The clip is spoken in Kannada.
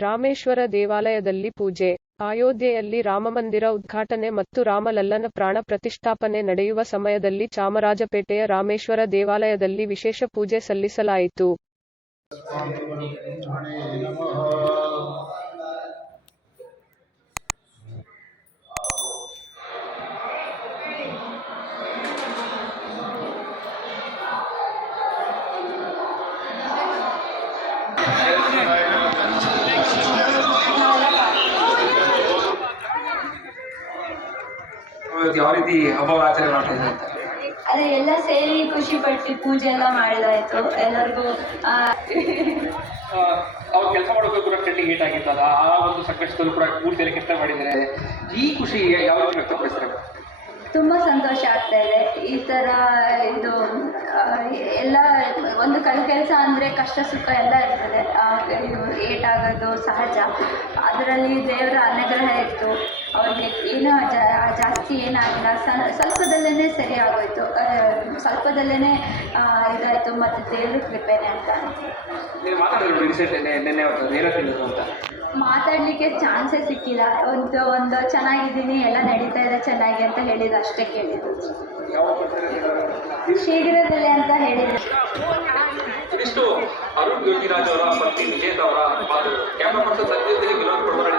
ರಾಮೇಶ್ವರ ದೇವಾಲಯದಲ್ಲಿ ಪೂಜೆ, ಅಯೋಧ್ಯೆಯಲ್ಲಿ ರಾಮಮಂದಿರ ಉದ್ಘಾಟನೆ ಮತ್ತು ರಾಮಲಲ್ಲನ ಪ್ರಾಣ ಪ್ರತಿಷ್ಠಾಪನೆ ನಡೆಯುವ ಸಮಯದಲ್ಲಿ ಚಾಮರಾಜಪೇಟೆಯ ರಾಮೇಶ್ವರ ದೇವಾಲಯದಲ್ಲಿ ವಿಶೇಷ ಪೂಜೆ ಸಲ್ಲಿಸಲಾಯಿತು. ಇವತ್ತು ಯಾವ ರೀತಿ ಹಬ್ಬಗಳ ಆಚರಣೆ ಮಾಡ್ತಾ ಇದ್ದಾರೆ? ಅಂತ ಅದೇ ಎಲ್ಲ ಸೇರಿ ಖುಷಿ ಪಟ್ಟು ಪೂಜೆ ಎಲ್ಲ ಮಾಡಿದಾಯ್ತು. ಎಲ್ಲರಿಗೂ ಆ, ಅವ್ರು ಕೆಲಸ ಮಾಡೋದು ಕೂಡ ಟ್ರೆಂಡಿಂಗ್ ಹೀಟ್ ಆಗಿತ್ತಲ್ಲ? ಆ ಒಂದು ಸಂಕಷ್ಟದಲ್ಲೂ ಕೂಡ ಪೂರ್ತಿಯಲ್ಲಿ ಕೆಲಸ ಮಾಡಿದ್ದಾರೆ. ಈ ಖುಷಿ ಯಾವ ರೀತಿ ವ್ಯಕ್ತಪಡಿಸ್ತಾರೆ? ತುಂಬಾ ಸಂತೋಷ ಆಗ್ತಾ ಇದೆ. ಈ ತರ ಇದು ಎಲ್ಲ ಒಂದು ಕಲ್ ಕೆಲಸ ಅಂದರೆ ಕಷ್ಟ ಸುಖ ಎಲ್ಲ ಇರ್ತದೆ. ಇದು ಏಟಾಗೋದು ಸಹಜ. ಅದರಲ್ಲಿ ದೇವರ ಅನುಗ್ರಹ ಇತ್ತು. ಅವ್ರಿಗೆ ಏನೂ ಜಾಸ್ತಿ ಏನಾಗಿಲ್ಲ. ಸ- ಸ್ವಲ್ಪದಲ್ಲೇ ಸರಿ ಆಗೋಯ್ತು. ಸ್ವಲ್ಪದಲ್ಲೇ ಇದಾಯಿತು ಮತ್ತು ದೇವ್ರ ಕೃಪೆನೆ ಅಂತ. ಮಾತಾಡಲಿಕ್ಕೆ ಚಾನ್ಸೇ ಸಿಕ್ಕಿಲ್ಲ. ಒಂದು ಒಂದು ಚೆನ್ನಾಗಿದ್ದೀನಿ ಎಲ್ಲ ನಡೀತಾ ಇದೆ ಚೆನ್ನಾಗಿ ಅಂತ ಹೇಳಿದ್ದು ಅಷ್ಟೇ ಕೇಳಿದ್ದು. ಶೀಘ್ರದಲ್ಲೇ ಅಂತ ಹೇಳಿದ್ರು. ಅರುಣ್ ಜ್ಯೋತಿರಾಜ್ ಅವರ ಪತ್ನಿ ನಿಷೇಧ ಅವರ ಮಾತು ಕ್ಯಾಮ್ರಾ ಪರ್ಸನ್ ಸತ್ಯದಲ್ಲಿ ವಿನೋದ್ ಕೊಡವರ ನೋಡ್ಲಿಕ್ಕೆ ಮೈಸೂರು